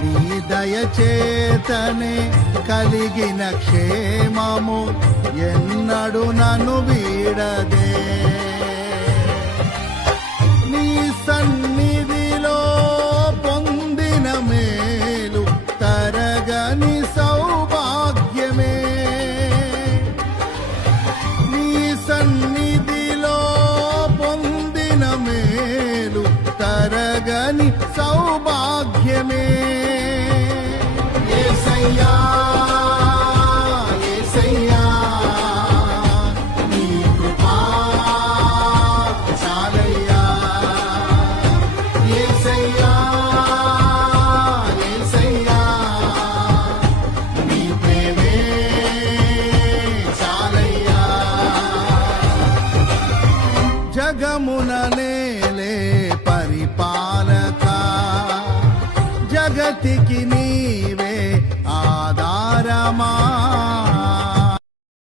నీ దయచేతనే కలిగిన క్షేమము ఎన్నడు నన్ను వీడదే. నీ సన్నిధిలో పొందిన మేలు తరగని సౌభాగ్యమే. నీ సన్నిధిలో పొందిన మేలు తరగని సౌభాగ్యమే. యేసయ్యా యేసయ్యా నీ కృపా చాలయ్యా. యేసయ్యా యేసయ్యా నీ ప్రేమే చాలయ్యా. జగమున నేలే పరిపాలక జగతికి నీవే ఆధారమా.